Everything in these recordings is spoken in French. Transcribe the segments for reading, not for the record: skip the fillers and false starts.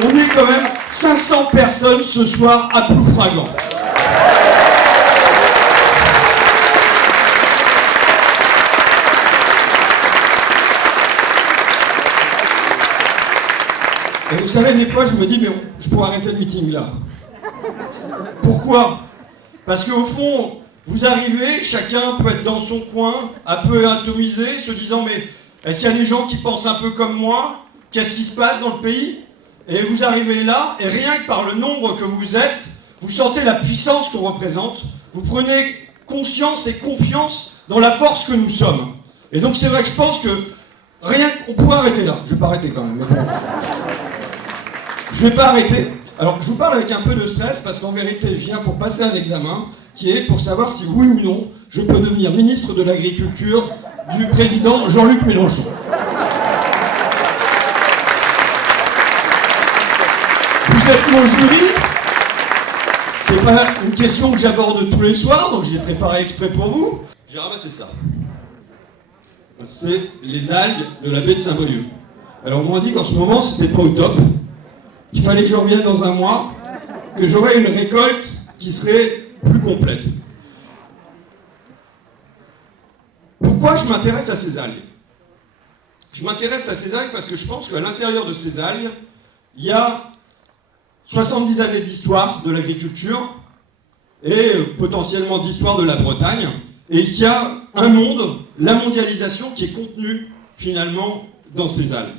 On est quand même 500 personnes ce soir à Ploufragan. Et vous savez, des fois, je me dis, mais je pourrais arrêter le meeting là. Pourquoi? Parce qu'au fond, vous arrivez, chacun peut être dans son coin, un peu atomisé, se disant, mais est-ce qu'il y a des gens qui pensent un peu comme moi? Qu'est-ce qui se passe dans le pays? Et vous arrivez là, et rien que par le nombre que vous êtes, vous sentez la puissance qu'on représente, vous prenez conscience et confiance dans la force que nous sommes. Et donc c'est vrai que je pense que rien qu'on pourrait arrêter là. Je vais pas arrêter quand même. Mais bon. Je vais pas arrêter. Alors je vous parle avec un peu de stress parce qu'en vérité je viens pour passer un examen qui est pour savoir si oui ou non je peux devenir ministre de l'Agriculture du président Jean-Luc Mélenchon. Vous êtes mon jury. C'est pas une question que j'aborde tous les soirs, donc j'ai préparé exprès pour vous. J'ai ramassé ça. C'est les algues de la baie de Saint-Brieuc. Alors on m'a dit qu'en ce moment c'était pas au top, qu'il fallait que je revienne dans un mois, que j'aurais une récolte qui serait plus complète. Pourquoi je m'intéresse à ces algues? Je m'intéresse à ces algues parce que je pense qu'à l'intérieur de ces algues, il y a 70 années d'histoire de l'agriculture et potentiellement d'histoire de la Bretagne, et qu'il y a un monde, la mondialisation, qui est contenue finalement dans ces algues.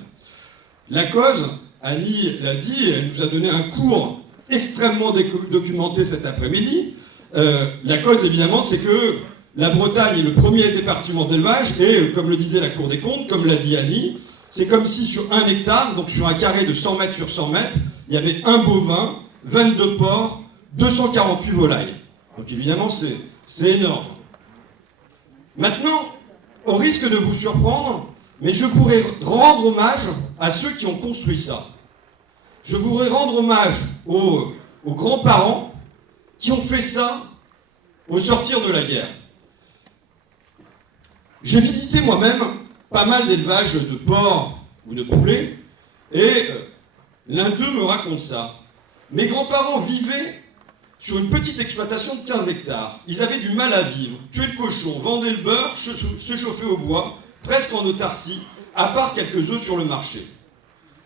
La cause, Annie l'a dit, elle nous a donné un cours extrêmement documenté cet après-midi. La cause, évidemment, c'est que la Bretagne est le premier département d'élevage, et comme le disait la Cour des comptes, comme l'a dit Annie, c'est comme si sur 1 hectare, donc sur un carré de 100 mètres sur 100 mètres, il y avait un bovin, 22 porcs, 248 volailles. Donc évidemment, c'est énorme. Maintenant, au risque de vous surprendre, mais je voudrais rendre hommage à ceux qui ont construit ça. Je voudrais rendre hommage aux grands-parents qui ont fait ça au sortir de la guerre. J'ai visité moi-même pas mal d'élevages de porcs ou de poulets, et l'un d'eux me raconte ça. Mes grands-parents vivaient sur une petite exploitation de 15 hectares. Ils avaient du mal à vivre, tuer le cochon, vendaient le beurre, se chauffer au bois, presque en autarcie, à part quelques œufs sur le marché.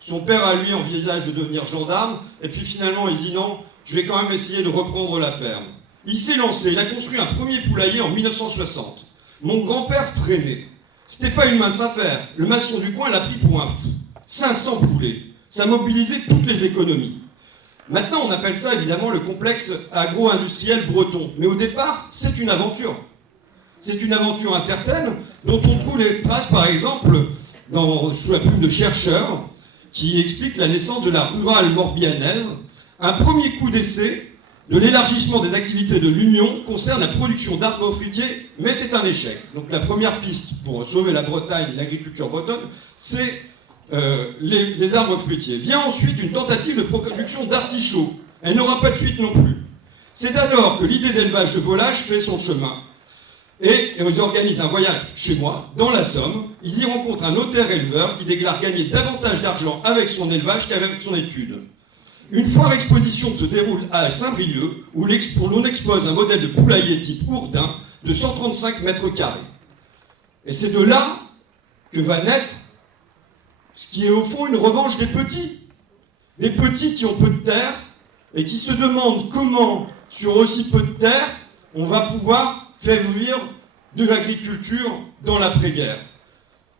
Son père, à lui, envisage de devenir gendarme, et puis finalement, il dit non, je vais quand même essayer de reprendre la ferme. Il s'est lancé, il a construit un premier poulailler en 1960. Mon grand-père freinait. C'était pas une mince affaire. Le maçon du coin l'a pris pour un fou. 500 poulets. Ça mobilisait toutes les économies. Maintenant, on appelle ça évidemment le complexe agro-industriel breton. Mais au départ, c'est une aventure. C'est une aventure incertaine dont on trouve les traces, par exemple, sous la plume de chercheurs qui expliquent la naissance de la rurale morbihannaise. Un premier coup d'essai de l'élargissement des activités de l'Union concerne la production d'arbres fruitiers, mais c'est un échec. Donc la première piste pour sauver la Bretagne, l'agriculture bretonne, c'est les arbres fruitiers. Vient ensuite une tentative de production d'artichauts. Elle n'aura pas de suite non plus. C'est alors que l'idée d'élevage de volailles fait son chemin. Et ils organisent un voyage chez moi, dans la Somme. Ils y rencontrent un notaire éleveur qui déclare gagner davantage d'argent avec son élevage qu'avec son étude. Une foire exposition se déroule à Saint-Brieuc, où l'on expose un modèle de poulailler type Ourdin de 135 mètres carrés. Et c'est de là que va naître ce qui est au fond une revanche des petits. Des petits qui ont peu de terre et qui se demandent comment, sur aussi peu de terre, on va pouvoir faire vivre de l'agriculture dans l'après-guerre.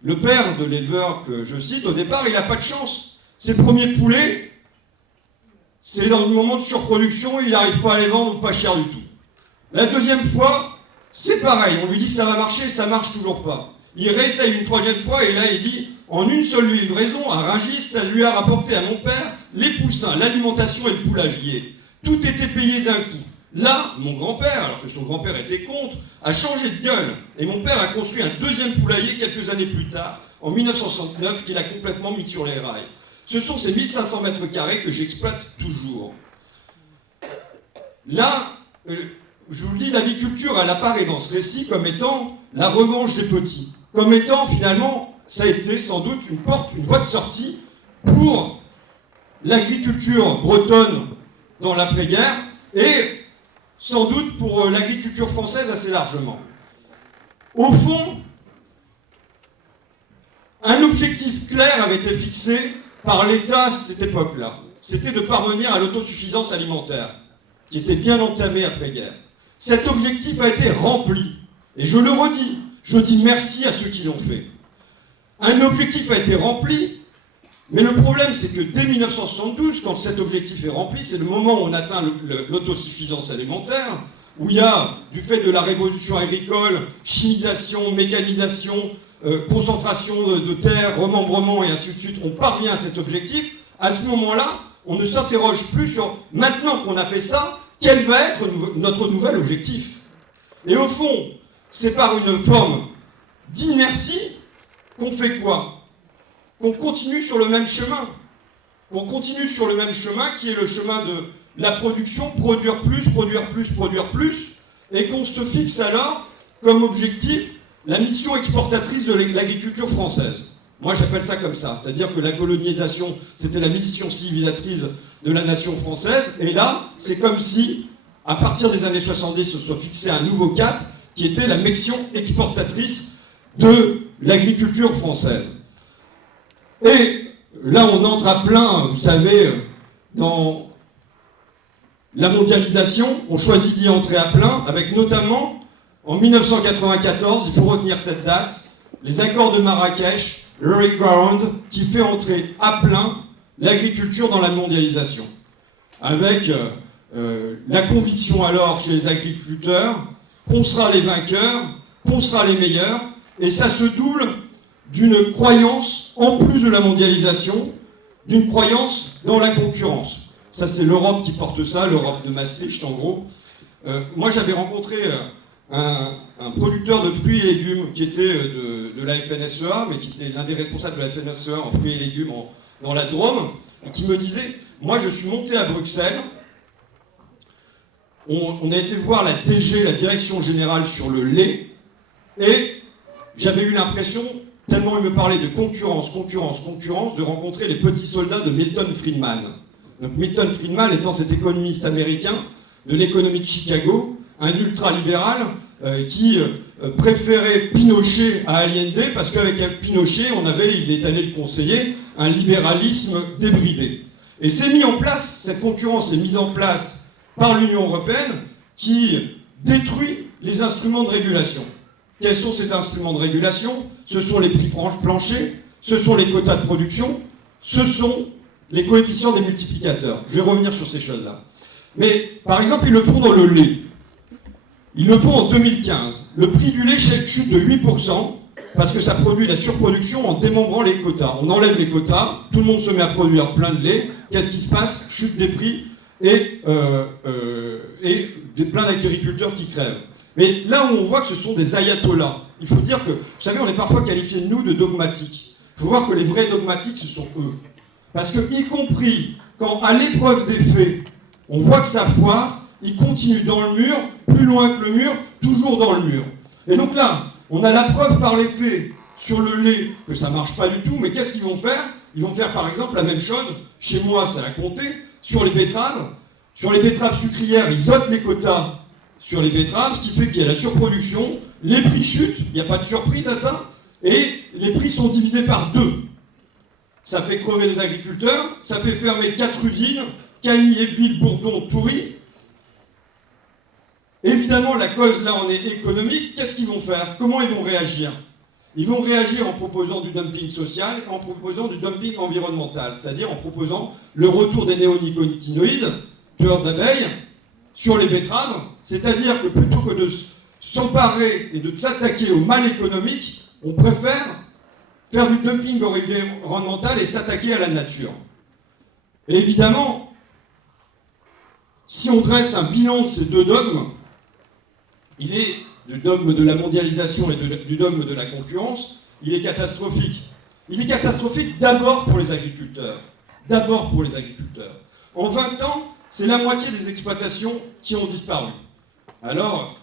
Le père de l'éleveur que je cite, au départ, il n'a pas de chance. Ses premiers poulets, c'est dans le moment de surproduction, il n'arrive pas à les vendre ou pas cher du tout. La deuxième fois, c'est pareil, on lui dit que ça va marcher, ça marche toujours pas. Il réessaye une troisième fois et là il dit, en une seule livraison, à Rungis, ça lui a rapporté à mon père les poussins, l'alimentation et le poulailler. Tout était payé d'un coup. Là, mon grand-père, alors que son grand-père était contre, a changé de gueule. Et mon père a construit un deuxième poulailler quelques années plus tard, en 1969, qu'il a complètement mis sur les rails. Ce sont ces 1500 mètres carrés que j'exploite toujours. Là, je vous le dis, l'aviculture, elle apparaît dans ce récit comme étant la revanche des petits. Comme étant, finalement, ça a été sans doute une voie de sortie pour l'agriculture bretonne dans l'après-guerre et sans doute pour l'agriculture française assez largement. Au fond, un objectif clair avait été fixé par l'État à cette époque-là. C'était de parvenir à l'autosuffisance alimentaire, qui était bien entamée après-guerre. Cet objectif a été rempli. Et je le redis, je dis merci à ceux qui l'ont fait. Un objectif a été rempli, mais le problème c'est que dès 1972, quand cet objectif est rempli, c'est le moment où on atteint l'autosuffisance alimentaire, où il y a, du fait de la révolution agricole, chimisation, mécanisation, concentration de terres, remembrement et ainsi de suite, on parvient à cet objectif. À ce moment-là, on ne s'interroge plus sur, maintenant qu'on a fait ça, quel va être notre nouvel objectif? Et au fond, c'est par une forme d'inertie qu'on fait quoi? Qu'on continue sur le même chemin. Qu'on continue sur le même chemin qui est le chemin de la production, produire plus, produire plus, produire plus, et qu'on se fixe alors comme objectif la mission exportatrice de l'agriculture française. Moi j'appelle ça comme ça, c'est-à-dire que la colonisation c'était la mission civilisatrice de la nation française, et là c'est comme si, à partir des années 70, se soit fixé un nouveau cap qui était la mission exportatrice de l'agriculture française. Et là on entre à plein, vous savez, dans la mondialisation, on choisit d'y entrer à plein, avec notamment, en 1994, il faut retenir cette date, les accords de Marrakech, le High Ground, qui fait entrer à plein l'agriculture dans la mondialisation. Avec la conviction alors chez les agriculteurs qu'on sera les vainqueurs, qu'on sera les meilleurs, et ça se double d'une croyance, en plus de la mondialisation, d'une croyance dans la concurrence. Ça c'est l'Europe qui porte ça, l'Europe de Maastricht en gros. Moi j'avais rencontré un producteur de fruits et légumes qui était de la FNSEA, mais qui était l'un des responsables de la FNSEA en fruits et légumes dans la Drôme, et qui me disait, moi je suis monté à Bruxelles, on a été voir la DG, la direction générale sur le lait, et j'avais eu l'impression, tellement il me parlait de concurrence, concurrence, concurrence, de rencontrer les petits soldats de Milton Friedman. Donc Milton Friedman étant cet économiste américain de l'économie de Chicago, un ultralibéral qui préférait Pinochet à Allende parce qu'avec Pinochet, il est allé le conseiller, un libéralisme débridé. Et c'est mis en place, cette concurrence est mise en place par l'Union européenne qui détruit les instruments de régulation. Quels sont ces instruments de régulation? Ce sont les prix planchers, ce sont les quotas de production, ce sont les coefficients des multiplicateurs. Je vais revenir sur ces choses-là. Mais par exemple, ils le font dans le lait. Ils le font en 2015. Le prix du lait chute de 8% parce que ça produit la surproduction en démembrant les quotas. On enlève les quotas, tout le monde se met à produire plein de lait. Qu'est-ce qui se passe? Chute des prix et plein d'agriculteurs qui crèvent. Mais là où on voit que ce sont des ayatollahs, il faut dire que, vous savez, on est parfois qualifié, nous, de dogmatiques. Il faut voir que les vrais dogmatiques, ce sont eux. Parce que, y compris quand, à l'épreuve des faits, on voit que ça foire, ils continuent dans le mur, plus loin que le mur, toujours dans le mur. Et donc là, on a la preuve par les faits sur le lait que ça ne marche pas du tout, mais qu'est-ce qu'ils vont faire? Ils vont faire par exemple la même chose, chez moi ça a compté, sur les betteraves. Sur les betteraves sucrières, ils ôtent les quotas sur les betteraves, ce qui fait qu'il y a la surproduction, les prix chutent, il n'y a pas de surprise à ça, et les prix sont divisés par 2. Ça fait crever les agriculteurs, ça fait fermer 4 usines, Cagny, Ebbville, Bourdon, Toury. Évidemment, la cause là en est économique. Qu'est-ce qu'ils vont faire? Comment ils vont réagir? Ils vont réagir en proposant du dumping social, en proposant du dumping environnemental, c'est-à-dire en proposant le retour des néonicotinoïdes, tueurs d'abeilles, sur les betteraves, c'est-à-dire que plutôt que de s'emparer et de s'attaquer au mal économique, on préfère faire du dumping environnemental et s'attaquer à la nature. Et évidemment, si on dresse un bilan de ces deux dogmes, il est du dogme de la mondialisation et du dogme de la concurrence, il est catastrophique. Il est catastrophique d'abord pour les agriculteurs. D'abord pour les agriculteurs. En 20 ans, c'est la moitié des exploitations qui ont disparu. Alors,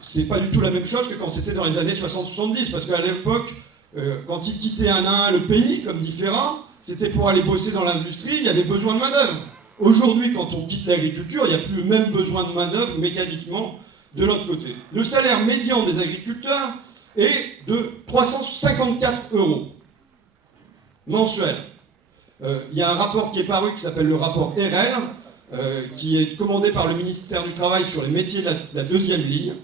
c'est pas du tout la même chose que quand c'était dans les années 60-70, parce qu'à l'époque, quand ils quittaient un à un le pays, comme dit Ferrat, c'était pour aller bosser dans l'industrie, il y avait besoin de main-d'œuvre. Aujourd'hui, quand on quitte l'agriculture, il n'y a plus le même besoin de main-d'œuvre mécaniquement de l'autre côté. Le salaire médian des agriculteurs est de 354 € mensuels. Il y a un rapport qui est paru qui s'appelle le rapport RL, qui est commandé par le ministère du Travail sur les métiers de la deuxième ligne.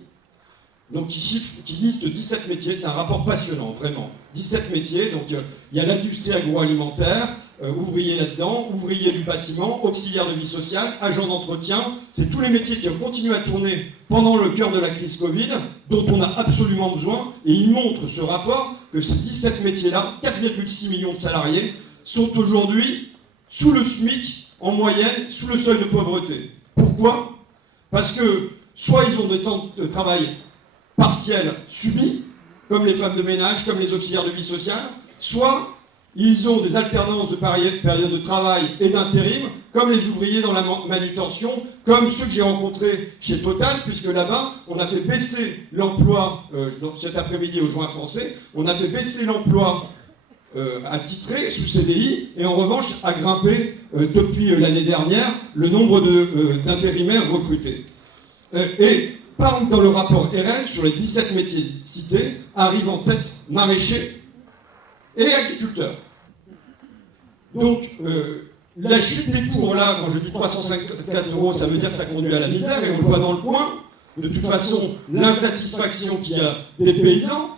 Donc qui liste 17 métiers, c'est un rapport passionnant, vraiment. 17 métiers, donc il y a l'industrie agroalimentaire, ouvrier là-dedans, ouvrier du bâtiment, auxiliaire de vie sociale, agent d'entretien, c'est tous les métiers qui ont continué à tourner pendant le cœur de la crise Covid, dont on a absolument besoin, et il montre, ce rapport, que ces 17 métiers-là, 4,6 millions de salariés, sont aujourd'hui sous le SMIC, en moyenne, sous le seuil de pauvreté. Pourquoi? Parce que soit ils ont des temps de travail partiels subis, comme les femmes de ménage, comme les auxiliaires de vie sociale, soit ils ont des alternances de périodes de travail et d'intérim, comme les ouvriers dans la manutention, comme ceux que j'ai rencontrés chez Total, puisque là-bas, on a fait baisser l'emploi, cet après-midi au Joint français, on a fait baisser l'emploi attitré sous CDI, et en revanche, a grimpé depuis l'année dernière le nombre d'intérimaires recrutés. Et dans le rapport RL, sur les 17 métiers cités, arrivent en tête maraîchers et agriculteurs. Donc, la chute des cours, là, quand je dis 354 €, ça veut dire que ça conduit à la misère, et on le voit dans le coin. De toute façon, l'insatisfaction qu'il y a des paysans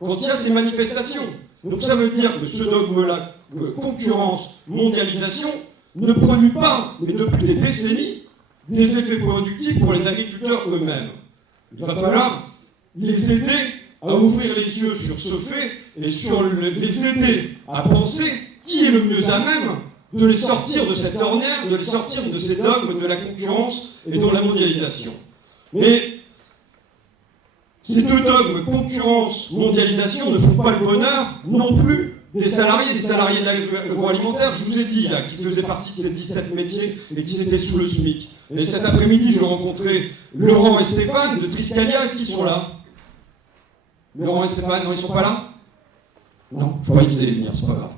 quand il y a ces manifestations. Donc ça veut dire que ce dogme-là, concurrence, mondialisation, ne produit pas, mais depuis des décennies, des effets productifs pour les agriculteurs eux-mêmes. Il va falloir les aider à ouvrir les yeux sur ce fait et les aider à penser qui est le mieux à même de les sortir de cette ornière, de les sortir de ces dogmes de la concurrence et de la mondialisation. Mais ces deux dogmes, concurrence, mondialisation, ne font pas le bonheur non plus des salariés de l'agroalimentaire, je vous ai dit, là, qui faisaient partie de ces 17 métiers et qui étaient sous le SMIC. Et cet après-midi, je rencontrais Laurent et Stéphane de Triscalia. Est-ce qu'ils sont là? Laurent et Stéphane, non, ils sont pas là? Non, je croyais qu'ils allaient venir, c'est pas grave.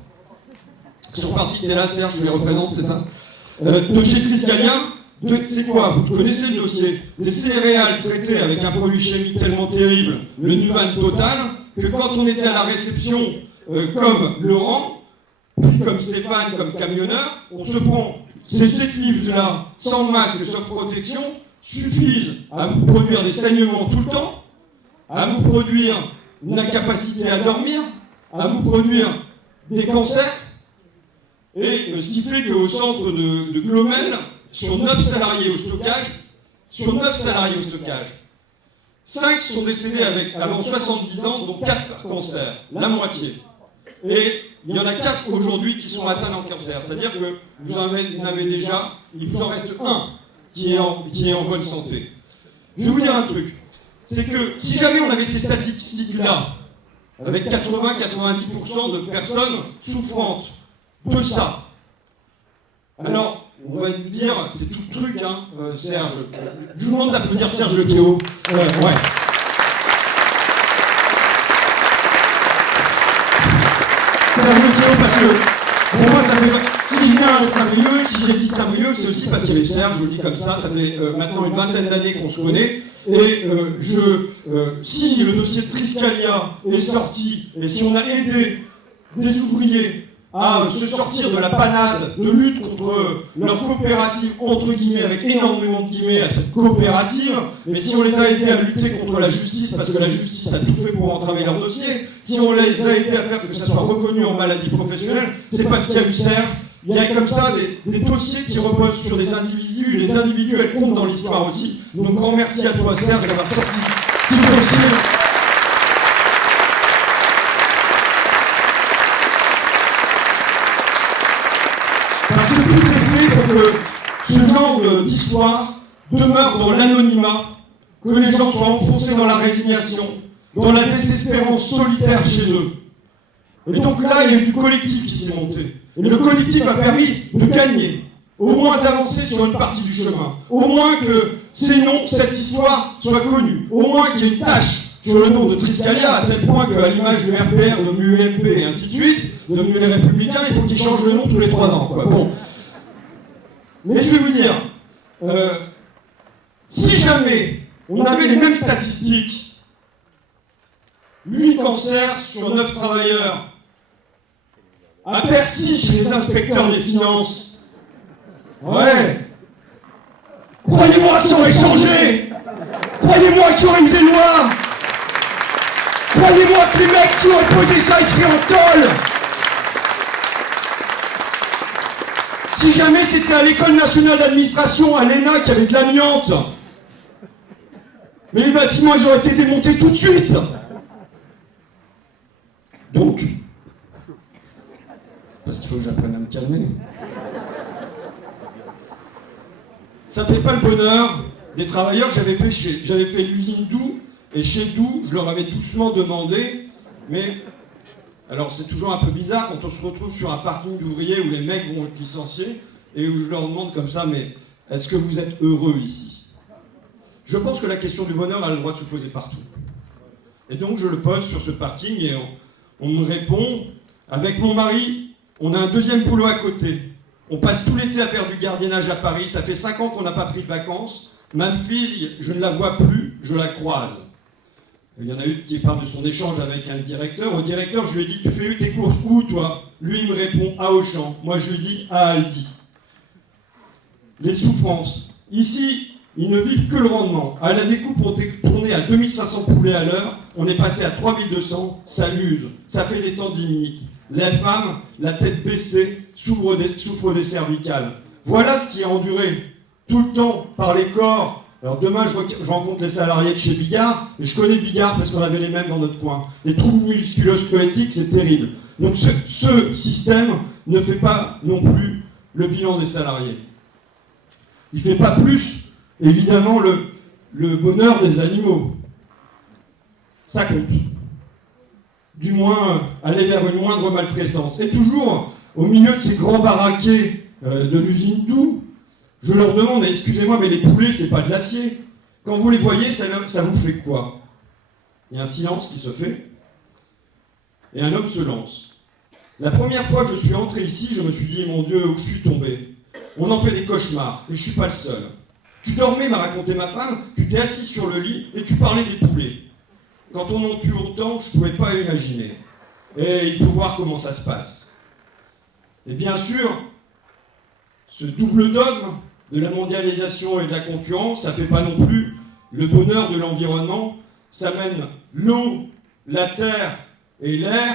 Ils sont partis, t'es là, Serge, je les représente, c'est ça? De chez Triscalia, c'est quoi? Vous connaissez le dossier. Des céréales traitées avec un produit chimique tellement terrible, le Nuvan Total, que quand on était à la réception, comme Laurent, puis comme Stéphane, comme camionneur, on se prend ces effluves-là, sans masque, sans protection, suffisent à vous produire des saignements tout le temps, à vous produire une incapacité à dormir, à vous produire des cancers, et ce qui fait qu'au centre de Glomel, sur 9 salariés au stockage, 5 sont décédés avant 70 ans, dont 4 par cancer, la moitié. Et il y en a 4 aujourd'hui qui sont atteints d'un cancer. C'est-à-dire que vous en avez déjà, il vous en reste un qui est en bonne santé. Je vais vous dire un truc, c'est que si jamais on avait ces statistiques-là, avec 80-90% de personnes souffrantes de ça, alors on va nous dire, c'est tout le truc, hein, Serge. Je vous demande d'applaudir Serge Lecléo. Ouais. Serge Lecléo, parce que pour moi, ça fait. Si je viens à Saint-Brieuc, si j'ai dit Saint-Brieuc, c'est aussi parce qu'il y avait Serge, je le dis comme ça fait maintenant une vingtaine d'années qu'on se connaît. Et si le dossier de Triscalia est sorti, et si on a aidé des ouvriers à se sortir de la panade de lutte contre leur coopérative, entre guillemets, avec énormément de guillemets à cette coopérative, mais si on les a aidés à lutter contre la justice, parce que la justice a tout fait pour entraver leur dossier, si on les a aidés à faire que ça soit reconnu en maladie professionnelle, c'est parce qu'il y a eu Serge. Il y a comme ça des dossiers qui reposent sur des individus, les individus elles comptent dans l'histoire aussi. Donc grand merci à toi Serge d'avoir sorti ce dossier. Parce que tout est fait pour que ce genre d'histoire demeure dans l'anonymat, que les gens soient enfoncés dans la résignation, dans la désespérance solitaire chez eux. Et donc là, il y a eu du collectif qui s'est monté. Et le collectif a permis de gagner, au moins d'avancer sur une partie du chemin, au moins que ces noms, cette histoire soit connue, au moins qu'il y ait une tache sur le nom de Triscalia, à tel point qu'à l'image du RPR devenu UMP et ainsi de suite, devenu les Républicains, il faut qu'ils changent le nom tous les 3 ans, quoi. Bon. Mais je vais vous dire, si jamais on avait les mêmes statistiques, 8 cancers sur 9 travailleurs, à Bercy chez les inspecteurs des finances, ouais, croyez-moi que ça aurait changé. Croyez-moi qu'il y aurait eu des lois. Croyez-moi que les mecs qui auraient posé ça, ils seraient en tôle. Si jamais c'était à l'École nationale d'administration, à l'ENA, qui avait de l'amiante, mais les bâtiments, ils auraient été démontés tout de suite. Donc, parce qu'il faut que j'apprenne à me calmer. Ça ne fait pas le bonheur des travailleurs que j'avais fait l'usine Doux, et chez Doux, je leur avais doucement demandé, mais alors c'est toujours un peu bizarre quand on se retrouve sur un parking d'ouvriers où les mecs vont être licenciés, et où je leur demande comme ça, mais est-ce que vous êtes heureux ici? Je pense que la question du bonheur a le droit de se poser partout. Et donc je le pose sur ce parking, et on me répond, avec mon mari, on a un deuxième boulot à côté. On passe tout l'été à faire du gardiennage à Paris, ça fait 5 ans qu'on n'a pas pris de vacances. Ma fille, je ne la vois plus, je la croise. Il y en a une qui parle de son échange avec un directeur. Au directeur, je lui ai dit, tu fais tes courses où, toi? Lui, il me répond, à Auchan. Moi, je lui dis, à Aldi. Les souffrances. Ici, ils ne vivent que le rendement. À la découpe, on est tourné à 2500 poulets à l'heure. On est passé à 3200. Ça l'use. Ça fait des tendinites. Les femmes, la tête baissée, souffrent des cervicales. Voilà ce qui est enduré tout le temps par les corps. Alors demain, je rencontre les salariés de chez Bigard, et je connais Bigard parce qu'on avait les mêmes dans notre coin. Les troubles musculo-squelettiques, c'est terrible. Donc ce système ne fait pas non plus le bilan des salariés. Il ne fait pas plus, évidemment, le bonheur des animaux. Ça compte. Du moins, aller vers une moindre maltraitance. Et toujours, au milieu de ces grands baraquets de l'usine Doux, je leur demande, excusez-moi, mais les poulets, c'est pas de l'acier. Quand vous les voyez, ça vous fait quoi? Il y a un silence qui se fait, et un homme se lance. La première fois que je suis entré ici, je me suis dit, mon Dieu, où je suis tombé? On en fait des cauchemars, et je suis pas le seul. Tu dormais, m'a raconté ma femme, tu t'es assis sur le lit, et tu parlais des poulets. Quand on en tue autant, je ne pouvais pas imaginer. Et il faut voir comment ça se passe. Et bien sûr, ce double dogme de la mondialisation et de la concurrence, ça ne fait pas non plus le bonheur de l'environnement. Ça mène l'eau, la terre et l'air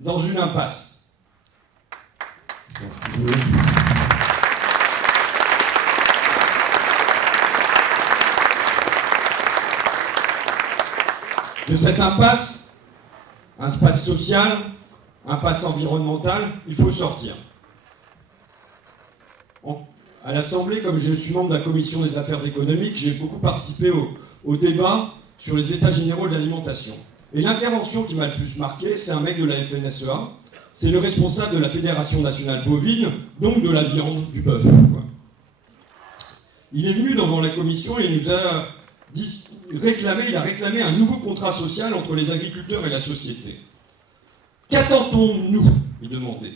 dans une impasse. De cette impasse, impasse sociale, impasse environnementale, il faut sortir. À l'Assemblée, comme je suis membre de la Commission des affaires économiques, j'ai beaucoup participé au débat sur les états généraux de l'alimentation. Et l'intervention qui m'a le plus marqué, c'est un mec de la FNSEA, c'est le responsable de la Fédération nationale bovine, donc de la viande, du bœuf. Il est venu devant la Commission et il nous a il a réclamé un nouveau contrat social entre les agriculteurs et la société. Qu'attendons-nous? Il demandait.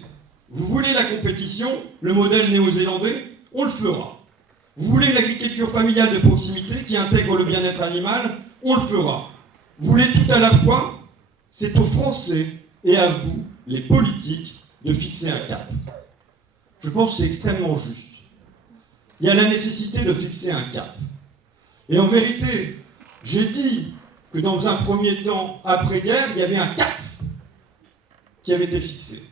Vous voulez la compétition, le modèle néo-zélandais? On le fera. Vous voulez l'agriculture familiale de proximité qui intègre le bien-être animal? On le fera. Vous voulez tout à la fois? C'est aux Français et à vous, les politiques, de fixer un cap. Je pense que c'est extrêmement juste. Il y a la nécessité de fixer un cap. Et en vérité, j'ai dit que dans un premier temps, après-guerre, il y avait un cap qui avait été fixé,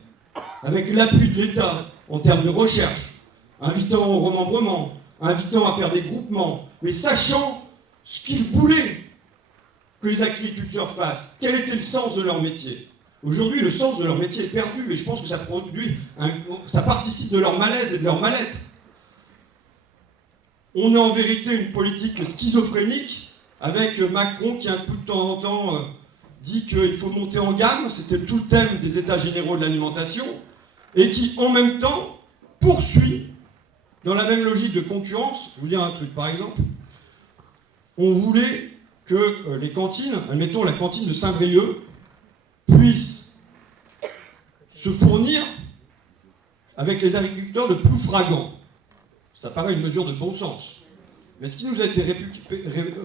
avec l'appui de l'État en termes de recherche, invitant au remembrement, invitant à faire des groupements, mais sachant ce qu'ils voulaient que les agriculteurs fassent, quel était le sens de leur métier. Aujourd'hui, le sens de leur métier est perdu, et je pense que ça participe de leur malaise et de leur mal-être. On a en vérité une politique schizophrénique, avec Macron qui, un coup de temps en temps, dit qu'il faut monter en gamme, c'était tout le thème des états généraux de l'alimentation, et qui, en même temps, poursuit, dans la même logique de concurrence. Je vais vous dire un truc, par exemple, on voulait que les cantines, admettons la cantine de Saint-Brieuc, puissent se fournir avec les agriculteurs de Ploufragan. Ça paraît une mesure de bon sens. Mais ce qui nous a été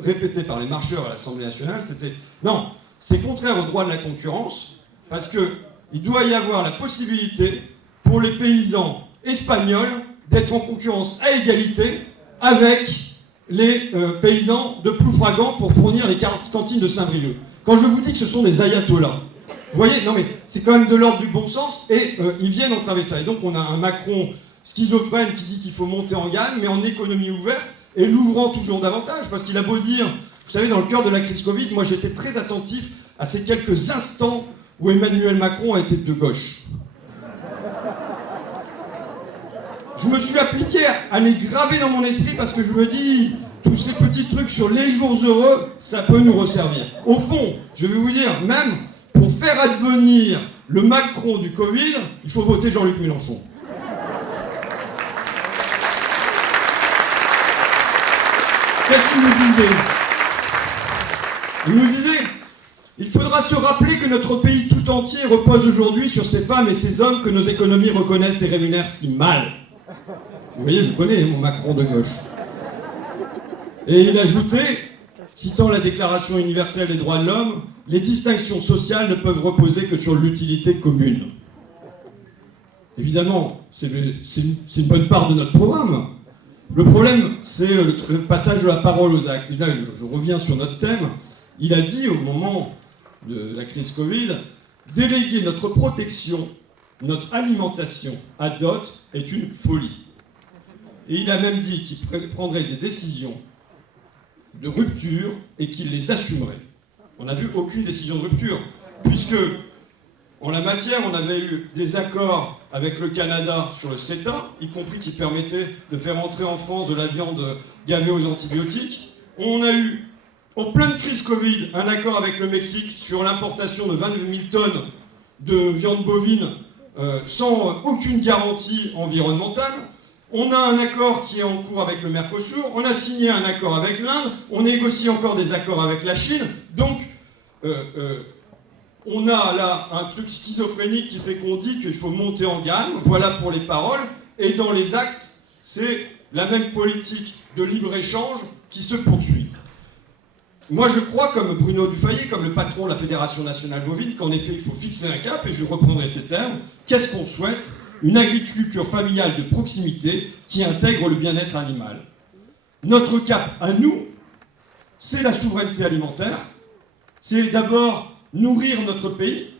répété par les marcheurs à l'Assemblée nationale, c'était non, c'est contraire au droit de la concurrence, parce qu'il doit y avoir la possibilité pour les paysans espagnols d'être en concurrence à égalité avec les paysans de Ploufragan pour fournir les cantines de Saint-Brieuc. Quand je vous dis que ce sont des ayatollahs, vous voyez, non mais c'est quand même de l'ordre du bon sens, et ils viennent entraver ça. Et donc on a un Macron schizophrène qui dit qu'il faut monter en gamme, mais en économie ouverte, et l'ouvrant toujours davantage, parce qu'il a beau dire, vous savez, dans le cœur de la crise Covid, moi j'étais très attentif à ces quelques instants où Emmanuel Macron a été de gauche. Je me suis appliqué à les graver dans mon esprit parce que je me dis, tous ces petits trucs sur les jours heureux, ça peut nous resservir. Au fond, je vais vous dire, même pour faire advenir le Macron du Covid, il faut voter Jean-Luc Mélenchon. Qu'est-ce qu'il nous disait ? Il nous disait, il faudra se rappeler que notre pays tout entier repose aujourd'hui sur ces femmes et ces hommes que nos économies reconnaissent et rémunèrent si mal. Vous voyez, je connais mon Macron de gauche. Et il ajoutait, citant la Déclaration universelle des droits de l'homme, les distinctions sociales ne peuvent reposer que sur l'utilité commune. Évidemment, c'est une bonne part de notre programme. Le problème, c'est le passage de la parole aux actes. Là, je reviens sur notre thème. Il a dit, au moment de la crise Covid, déléguer notre protection, notre alimentation à d'autres est une folie. Et il a même dit qu'il prendrait des décisions de rupture et qu'il les assumerait. On n'a vu aucune décision de rupture, puisque, en la matière, on avait eu des accords avec le Canada sur le CETA, y compris qui permettait de faire entrer en France de la viande gavée aux antibiotiques. On a eu, en pleine crise Covid, un accord avec le Mexique sur l'importation de 20 000 tonnes de viande bovine sans aucune garantie environnementale. On a un accord qui est en cours avec le Mercosur, on a signé un accord avec l'Inde, on négocie encore des accords avec la Chine, donc on a là un truc schizophrénique qui fait qu'on dit qu'il faut monter en gamme, voilà pour les paroles, et dans les actes, c'est la même politique de libre-échange qui se poursuit. Moi je crois, comme Bruno Dufayet, comme le patron de la Fédération nationale bovine, qu'en effet il faut fixer un cap, et je reprendrai ces termes, qu'est-ce qu'on souhaite ? Une agriculture familiale de proximité qui intègre le bien-être animal. Notre cap à nous, c'est la souveraineté alimentaire, c'est d'abord nourrir notre pays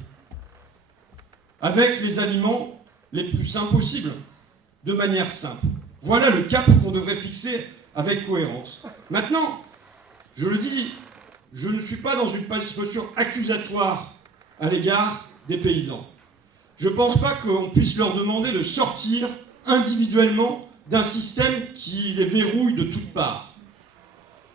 avec les aliments les plus sains possibles, de manière simple. Voilà le cap qu'on devrait fixer avec cohérence. Maintenant, je le dis, je ne suis pas dans une posture accusatoire à l'égard des paysans. Je ne pense pas qu'on puisse leur demander de sortir individuellement d'un système qui les verrouille de toutes parts.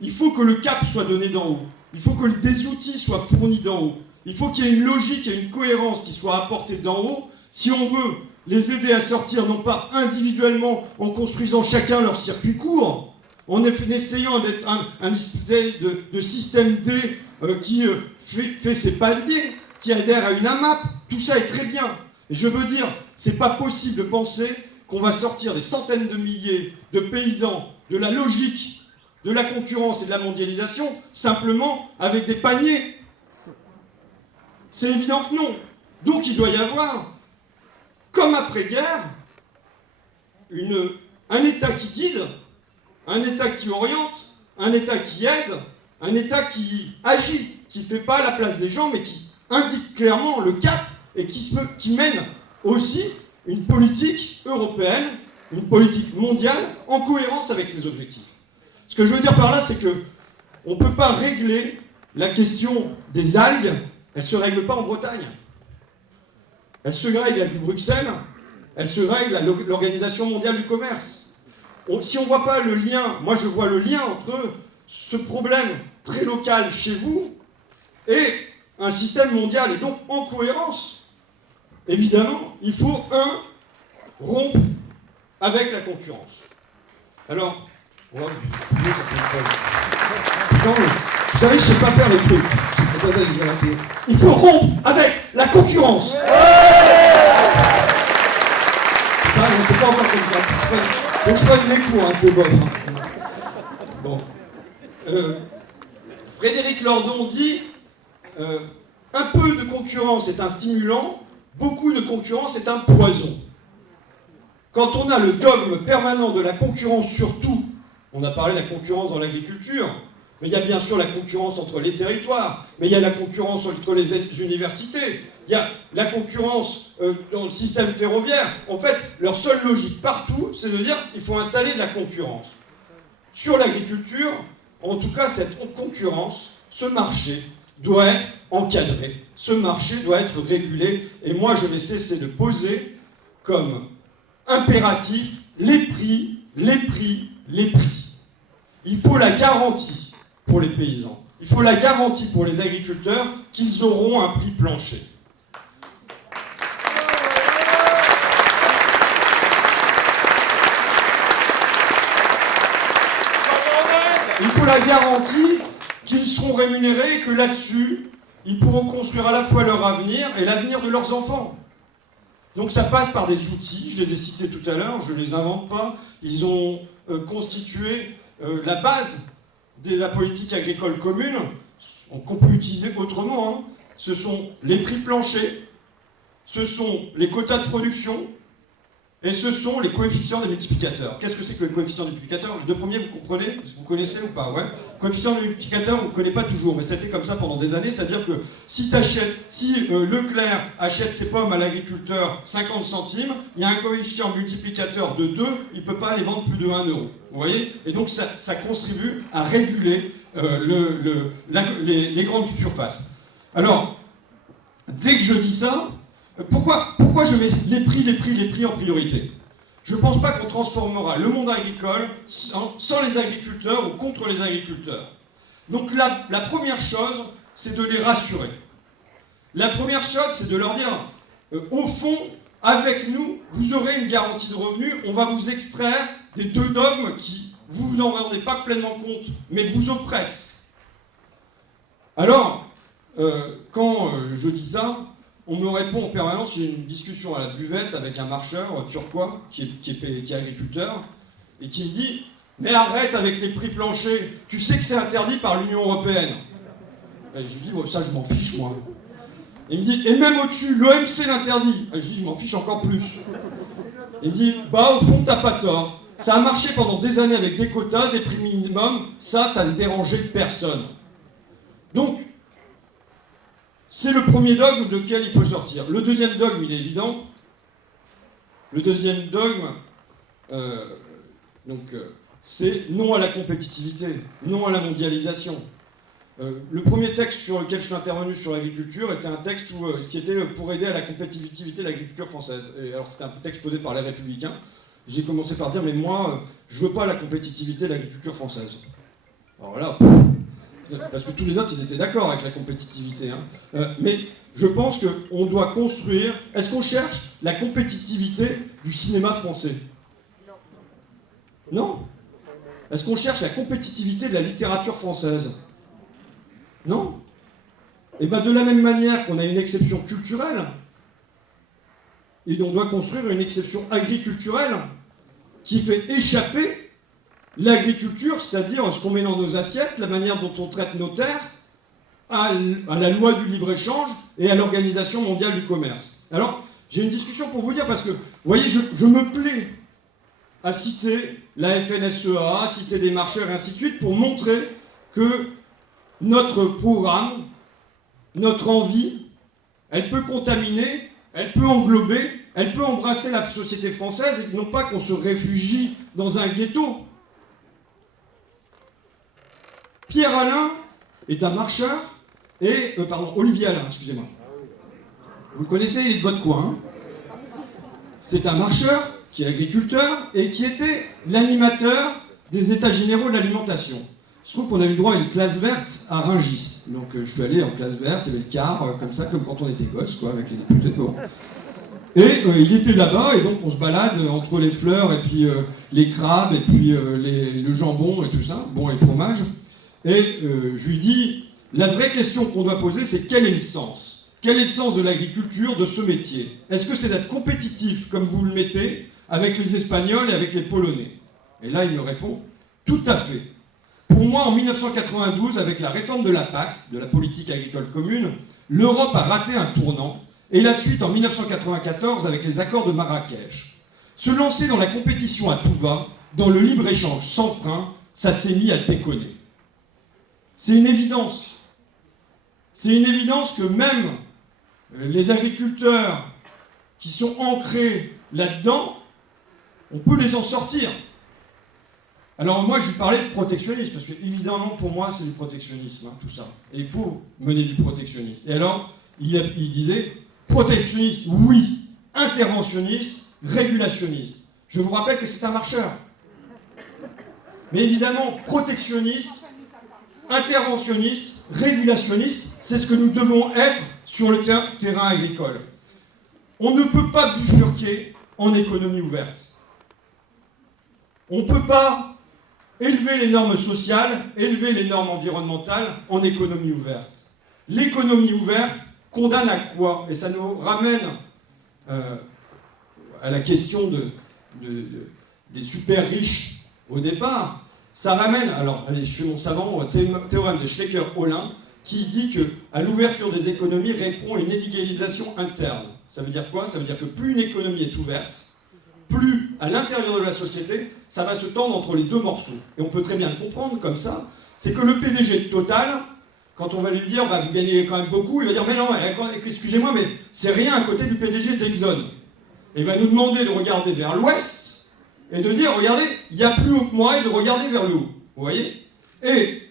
Il faut que le cap soit donné d'en haut. Il faut que des outils soient fournis d'en haut. Il faut qu'il y ait une logique et une cohérence qui soient apportées d'en haut si on veut les aider à sortir, non pas individuellement en construisant chacun leur circuit court, en essayant d'être un espèce de système D qui fait ses paliers, qui adhère à une AMAP. Tout ça est très bien. Et je veux dire, c'est pas possible de penser qu'on va sortir des centaines de milliers de paysans de la logique de la concurrence et de la mondialisation simplement avec des paniers. C'est évident que non. Donc il doit y avoir, comme après-guerre, un État qui guide, un État qui oriente, un État qui aide, un État qui agit, qui ne fait pas la place des gens, mais qui indique clairement le cap et qui mène aussi une politique européenne, une politique mondiale en cohérence avec ses objectifs. Ce que je veux dire par là, c'est qu'on ne peut pas régler la question des algues, elle ne se règle pas en Bretagne. Elle se règle avec Bruxelles, elle se règle à l'Organisation mondiale du commerce. Si on ne voit pas le lien, moi je vois le lien entre ce problème très local chez vous et un système mondial, et donc en cohérence. Évidemment, il faut, rompre avec la concurrence. Alors, on va... Vous savez, je sais pas faire les trucs. Il faut rompre avec la concurrence. C'est pas encore comme ça. Faut que je prenne des coups, hein, c'est bof. Hein. Bon. Frédéric Lordon dit un peu de concurrence est un stimulant, beaucoup de concurrence est un poison. Quand on a le dogme permanent de la concurrence sur tout, on a parlé de la concurrence dans l'agriculture, mais il y a bien sûr la concurrence entre les territoires, mais il y a la concurrence entre les universités, il y a la concurrence dans le système ferroviaire. En fait, leur seule logique partout, c'est de dire qu'il faut installer de la concurrence. Sur l'agriculture, en tout cas, cette concurrence, ce marché, doit être encadré. Ce marché doit être régulé. Et moi, je vais cesser de poser comme impératif les prix, les prix, les prix. Il faut la garantie pour les paysans. Il faut la garantie pour les agriculteurs qu'ils auront un prix plancher. Il faut la garantie qu'ils seront rémunérés et que là-dessus, ils pourront construire à la fois leur avenir et l'avenir de leurs enfants. Donc ça passe par des outils, je les ai cités tout à l'heure, je ne les invente pas, ils ont constitué la base de la politique agricole commune, qu'on peut utiliser autrement. Hein. Ce sont les prix planchers, ce sont les quotas de production, et ce sont les coefficients des multiplicateurs. Qu'est-ce que c'est que le coefficient des multiplicateurs? Les deux premiers, vous comprenez? Vous connaissez ou pas? Ouais. Coefficient des multiplicateurs, vous ne connaissez pas toujours, mais c'était comme ça pendant des années, c'est-à-dire que si Leclerc achète ses pommes à l'agriculteur 50 centimes, il y a un coefficient multiplicateur de 2, il ne peut pas les vendre plus de 1 euro. Vous voyez? Et donc ça contribue à réguler les grandes surfaces. Alors, dès que je dis ça, pourquoi je mets les prix en priorité? Je ne pense pas qu'on transformera le monde agricole sans les agriculteurs ou contre les agriculteurs. Donc la première chose, c'est de les rassurer. La première chose, c'est de leur dire, au fond, avec nous, vous aurez une garantie de revenus, on va vous extraire des deux dogmes qui, vous vous en rendez pas pleinement compte, mais vous oppressent. Alors, quand je dis ça, on me répond en permanence, j'ai une discussion à la buvette avec un marcheur turquois qui est agriculteur, et qui me dit « Mais arrête avec les prix planchers, tu sais que c'est interdit par l'Union européenne. » Et je lui dis « Ça, je m'en fiche, moi. » Il me dit « Et même au-dessus, l'OMC l'interdit. » Je dis « Je m'en fiche encore plus. » Il me dit « Bah, au fond, t'as pas tort. Ça a marché pendant des années avec des quotas, des prix minimums, ça ne dérangeait personne. » Donc, c'est le premier dogme de lequel il faut sortir. Le deuxième dogme, il est évident. Le deuxième dogme, c'est non à la compétitivité, non à la mondialisation. Le premier texte sur lequel je suis intervenu sur l'agriculture était un texte qui était pour aider à la compétitivité de l'agriculture française. Et alors c'était un texte posé par les Républicains. J'ai commencé par dire, mais moi, je veux pas la compétitivité de l'agriculture française. Alors là, parce que tous les autres, ils étaient d'accord avec la compétitivité. Hein. Mais je pense qu'on doit construire... Est-ce qu'on cherche la compétitivité du cinéma français? Non. Est-ce qu'on cherche la compétitivité de la littérature française? Non. Et bien de la même manière qu'on a une exception culturelle, et on doit construire une exception agriculturelle qui fait échapper l'agriculture, c'est-à-dire ce qu'on met dans nos assiettes, la manière dont on traite nos terres, à la loi du libre-échange et à l'Organisation mondiale du commerce. Alors, j'ai une discussion pour vous dire, parce que, vous voyez, je me plais à citer la FNSEA, à citer des marcheurs et ainsi de suite, pour montrer que notre programme, notre envie, elle peut contaminer, elle peut englober, elle peut embrasser la société française, et non pas qu'on se réfugie dans un ghetto. Pierre Alain est un marcheur, Olivier Alain, excusez-moi. Vous le connaissez, il est de votre coin. Hein. C'est un marcheur qui est agriculteur et qui était l'animateur des États généraux de l'alimentation. Je trouve qu'on a eu droit à une classe verte à Rungis. Donc je suis allé en classe verte, il y avait le car, comme ça, comme quand on était gosse, quoi, avec les députés. Bon. Et il était là-bas, et donc on se balade entre les fleurs, et puis les crabes, et puis le jambon, et tout ça, bon, et le fromage. Et je lui dis, la vraie question qu'on doit poser, c'est quel est le sens? Quel est le sens de l'agriculture, de ce métier? Est-ce que c'est d'être compétitif, comme vous le mettez, avec les Espagnols et avec les Polonais? Et là, il me répond, tout à fait. Pour moi, en 1992, avec la réforme de la PAC, de la politique agricole commune, l'Europe a raté un tournant, et la suite en 1994 avec les accords de Marrakech. Se lancer dans la compétition à tout va, dans le libre-échange sans frein, ça s'est mis à déconner. C'est une évidence. C'est une évidence que même les agriculteurs qui sont ancrés là-dedans, on peut les en sortir. Alors moi, je lui parlais de protectionnisme, parce que évidemment, pour moi, c'est du protectionnisme, tout ça. Et il faut mener du protectionnisme. Et alors, il disait, protectionniste, oui, interventionniste, régulationniste. Je vous rappelle que c'est un marcheur. Mais évidemment, protectionniste, interventionniste, régulationniste, c'est ce que nous devons être sur le terrain agricole. On ne peut pas bifurquer en économie ouverte. On ne peut pas élever les normes sociales, élever les normes environnementales en économie ouverte. L'économie ouverte condamne à quoi? Et ça nous ramène à la question des super riches au départ. Ça ramène, alors allez, je fais mon savant, au théorème de Schlecker-Holin, qui dit qu'à l'ouverture des économies répond une inégalisation interne. Ça veut dire quoi? Ça veut dire que plus une économie est ouverte, plus à l'intérieur de la société, ça va se tendre entre les deux morceaux. Et on peut très bien le comprendre comme ça. C'est que le PDG de Total, quand on va lui dire bah, vous gagnez quand même beaucoup, il va dire mais non, excusez-moi, mais c'est rien à côté du PDG d'Exxon. Et il va nous demander de regarder vers l'ouest et de dire regardez, il y a plus haut que moi et de regarder vers le haut. Vous voyez? Et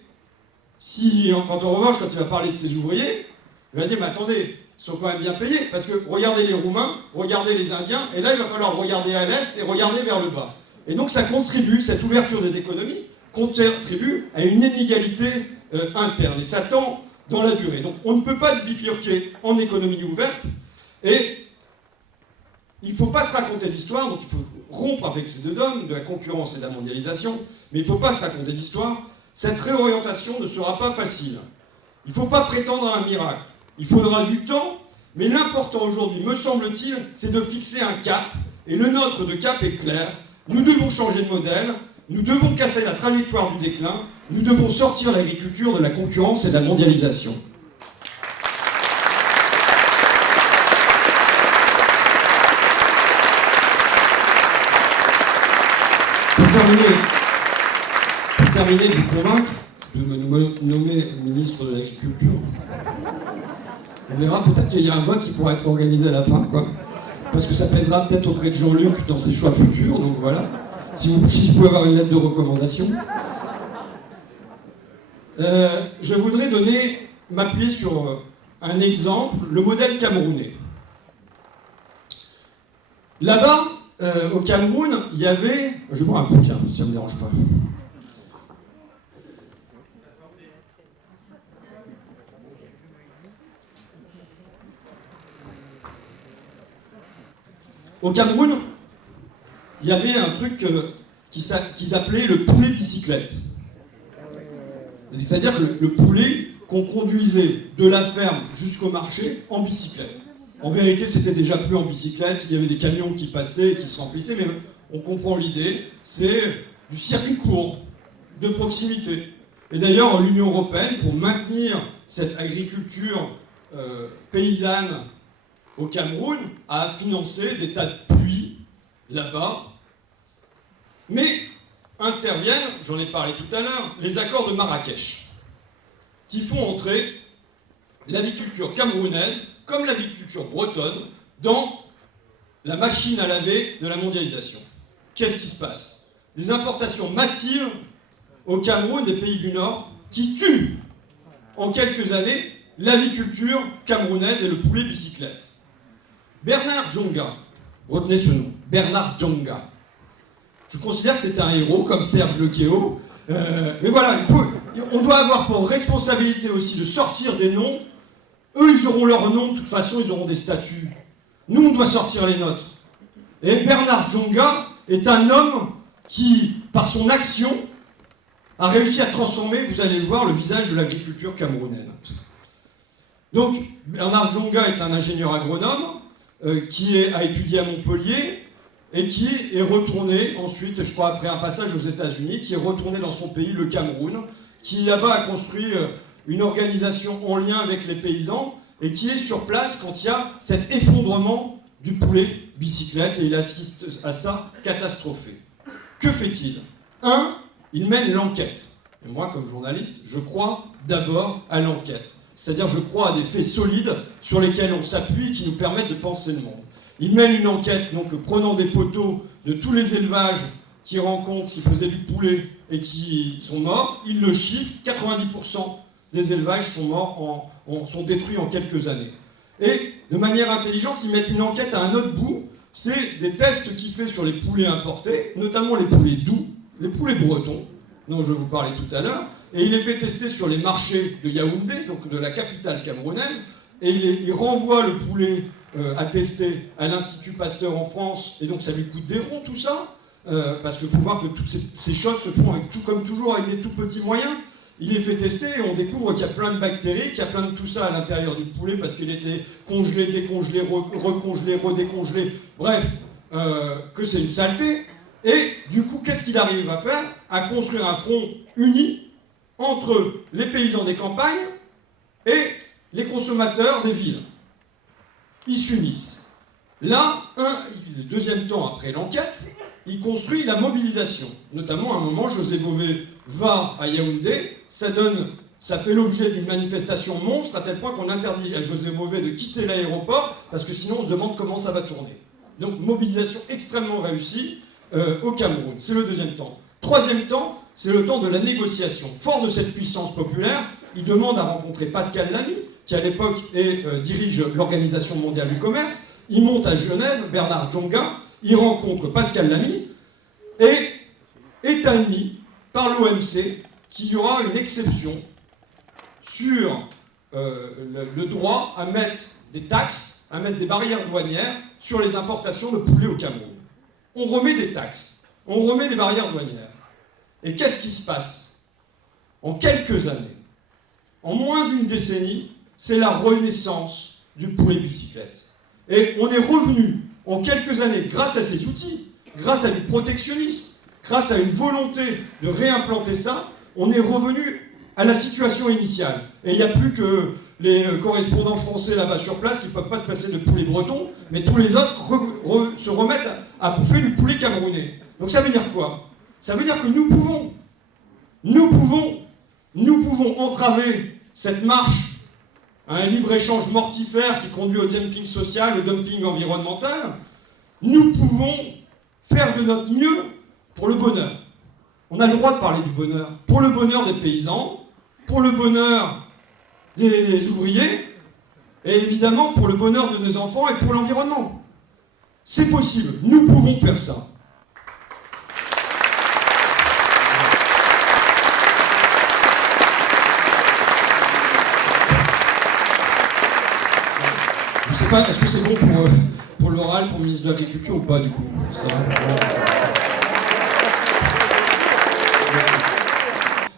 si, quand en revanche, quand il va parler de ses ouvriers, il va dire mais attendez, ils sont quand même bien payés, parce que regardez les Roumains, regardez les Indiens, et là il va falloir regarder à l'est et regarder vers le bas. Et donc ça contribue, cette ouverture des économies, contribue à une inégalité interne, et ça tend dans la durée. Donc on ne peut pas bifurquer en économie ouverte, et il ne faut pas se raconter d'histoire, donc il faut rompre avec ces deux dogmes, de la concurrence et de la mondialisation, mais il ne faut pas se raconter d'histoire. Cette réorientation ne sera pas facile. Il ne faut pas prétendre à un miracle. Il faudra du temps, mais l'important aujourd'hui, me semble-t-il, c'est de fixer un cap, et le nôtre de cap est clair. Nous devons changer de modèle, nous devons casser la trajectoire du déclin, nous devons sortir l'agriculture de la concurrence et de la mondialisation. Pour terminer, de vous convaincre de me nommer ministre de l'Agriculture, on verra, peut-être qu'il y a un vote qui pourra être organisé à la fin, quoi. Parce que ça pèsera peut-être auprès de Jean-Luc dans ses choix futurs, donc voilà. Si je pouvais avoir une lettre de recommandation. Je voudrais m'appuyer sur un exemple, le modèle camerounais. Là-bas, au Cameroun, il y avait... Je vais boire un coup, tiens, si ça ne me dérange pas. Au Cameroun, il y avait un truc qu'ils appelaient le poulet bicyclette. C'est-à-dire que le poulet qu'on conduisait de la ferme jusqu'au marché en bicyclette. En vérité, c'était déjà plus en bicyclette, il y avait des camions qui passaient et qui se remplissaient, mais on comprend l'idée, c'est du circuit court, de proximité. Et d'ailleurs, l'Union européenne, pour maintenir cette agriculture paysanne au Cameroun, a financé des tas de puits là-bas, mais interviennent, j'en ai parlé tout à l'heure, les accords de Marrakech, qui font entrer l'aviculture camerounaise, comme l'aviculture bretonne, dans la machine à laver de la mondialisation. Qu'est-ce qui se passe? Des importations massives au Cameroun des pays du Nord qui tuent en quelques années l'aviculture camerounaise et le poulet bicyclette. Bernard Djonga, retenez ce nom, Bernard Djonga. Je considère que c'est un héros, comme Serge Lequéo. Mais voilà, on doit avoir pour responsabilité aussi de sortir des noms. Eux, ils auront leurs noms, de toute façon, ils auront des statuts. Nous, on doit sortir les nôtres. Et Bernard Djonga est un homme qui, par son action, a réussi à transformer, vous allez le voir, le visage de l'agriculture camerounaise. Donc, Bernard Djonga est un ingénieur agronome qui a étudié à Montpellier et qui est retourné ensuite, je crois après un passage aux États-Unis, qui est retourné dans son pays, le Cameroun, qui là-bas a construit une organisation en lien avec les paysans et qui est sur place quand il y a cet effondrement du poulet bicyclette et il assiste à ça catastrophé. Que fait-il? Il mène l'enquête. Et moi, comme journaliste, je crois d'abord à l'enquête. C'est-à-dire, je crois à des faits solides sur lesquels on s'appuie qui nous permettent de penser le monde. Il mène une enquête, donc prenant des photos de tous les élevages qui rencontrent, qui faisaient du poulet et qui sont morts. Il le chiffre, 90% des élevages sont morts, sont détruits en quelques années. Et de manière intelligente, ils mettent une enquête à un autre bout. C'est des tests qu'il fait sur les poulets importés, notamment les poulets doux, les poulets bretons, dont je vais vous parler tout à l'heure, et il les fait tester sur les marchés de Yaoundé, donc de la capitale camerounaise, et il renvoie le poulet à tester à l'Institut Pasteur en France, et donc ça lui coûte des ronds tout ça, parce qu'il faut voir que toutes ces choses se font avec comme toujours avec des tout petits moyens. Il les fait tester et on découvre qu'il y a plein de bactéries, qu'il y a plein de tout ça à l'intérieur du poulet parce qu'il était congelé, décongelé, recongelé, redécongelé, bref, que c'est une saleté. Et du coup, qu'est-ce qu'il arrive à faire? À construire un front uni entre les paysans des campagnes et les consommateurs des villes. Ils s'unissent. Là, le deuxième temps après l'enquête, il construit la mobilisation. Notamment, à un moment, José Bové va à Yaoundé, ça fait l'objet d'une manifestation monstre, à tel point qu'on interdit à José Bové de quitter l'aéroport, parce que sinon on se demande comment ça va tourner. Donc, mobilisation extrêmement réussie au Cameroun. C'est le deuxième temps. Troisième temps, c'est le temps de la négociation. Fort de cette puissance populaire, il demande à rencontrer Pascal Lamy, qui à l'époque dirige l'Organisation mondiale du commerce. Il monte à Genève, Bernard Djonga, il rencontre Pascal Lamy et est admis par l'OMC qu'il y aura une exception sur le droit à mettre des taxes, à mettre des barrières douanières sur les importations de poulet au Cameroun. On remet des taxes, on remet des barrières douanières. Et qu'est-ce qui se passe? En quelques années, en moins d'une décennie, c'est la renaissance du poulet bicyclette. Et on est revenu en quelques années, grâce à ces outils, grâce à du protectionnisme, grâce à une volonté de réimplanter ça, on est revenu à la situation initiale. Et il n'y a plus que les correspondants français là-bas sur place qui ne peuvent pas se passer de poulet breton, mais tous les autres se remettent à bouffer du poulet camerounais. Donc ça veut dire quoi? Ça veut dire que nous pouvons entraver cette marche à un libre-échange mortifère qui conduit au dumping social, au dumping environnemental. Nous pouvons faire de notre mieux pour le bonheur. On a le droit de parler du bonheur. Pour le bonheur des paysans, pour le bonheur des ouvriers, et évidemment pour le bonheur de nos enfants et pour l'environnement. C'est possible, nous pouvons faire ça. Je ne sais pas, est-ce que c'est bon pour l'oral, pour le ministre de l'Agriculture ou pas du coup? Ça va.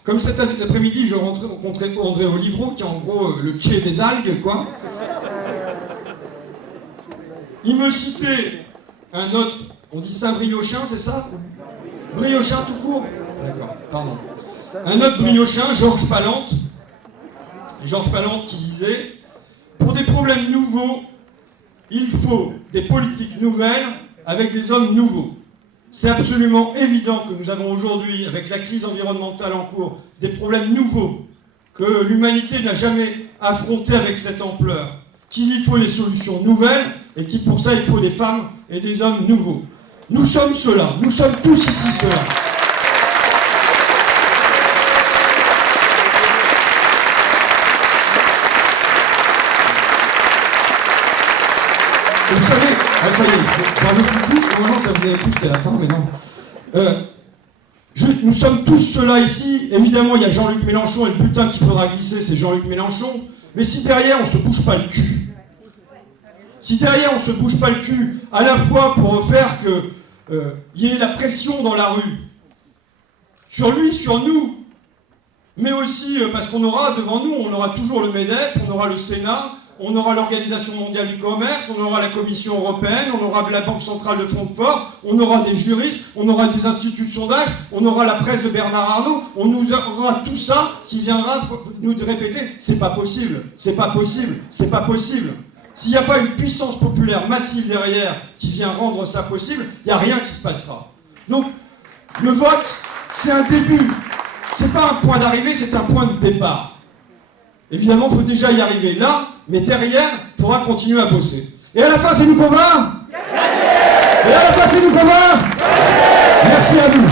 Comme cet après-midi, je rencontrais André Olivreau, qui est en gros le tché des algues, quoi. Il me citait un autre, on dit Saint-Briochin, c'est ça? Briochin tout court? D'accord, pardon. Un autre Briochin, Georges Palante. Georges Palante qui disait « Pour des problèmes nouveaux, il faut des politiques nouvelles avec des hommes nouveaux. » C'est absolument évident que nous avons aujourd'hui, avec la crise environnementale en cours, des problèmes nouveaux que l'humanité n'a jamais affrontés avec cette ampleur, qu'il y faut des solutions nouvelles et qu'il pour ça il faut des femmes et des hommes nouveaux. Nous sommes ceux-là, nous sommes tous ici ceux-là. Vous savez, ça y est, j'en veux plus couche, normalement ça vous avait plus jusqu'à la fin, mais non. Nous sommes tous ceux-là ici, évidemment il y a Jean-Luc Mélenchon et le bulletin qu'il faudra glisser c'est Jean-Luc Mélenchon, mais si derrière on se bouge pas le cul, si derrière on se bouge pas le cul, à la fois pour faire que y ait la pression dans la rue, sur lui, sur nous, mais aussi parce qu'on aura devant nous, on aura toujours le MEDEF, on aura le Sénat, on aura l'Organisation mondiale du commerce, on aura la Commission européenne, on aura la Banque centrale de Francfort, on aura des juristes, on aura des instituts de sondage, on aura la presse de Bernard Arnault, on nous aura tout ça qui viendra nous répéter « c'est pas possible, c'est pas possible, c'est pas possible ». S'il n'y a pas une puissance populaire massive derrière qui vient rendre ça possible, il n'y a rien qui se passera. Donc, le vote, c'est un début. C'est pas un point d'arrivée, c'est un point de départ. Évidemment, il faut déjà y arriver là, mais derrière, il faudra continuer à bosser. Et à la fin, c'est nous qu'on va ? Et à la fin, c'est nous qu'on va ? Merci à vous.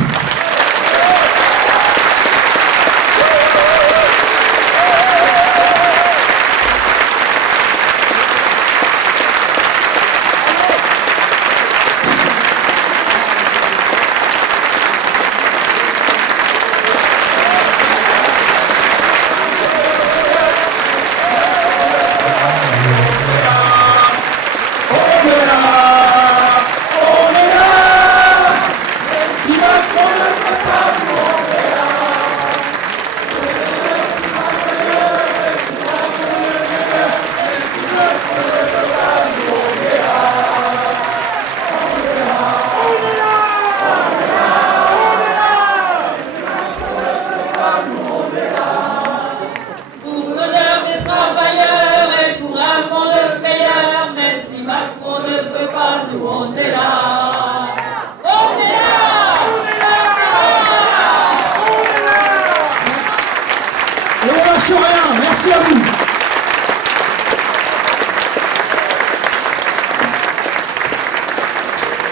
Merci à vous.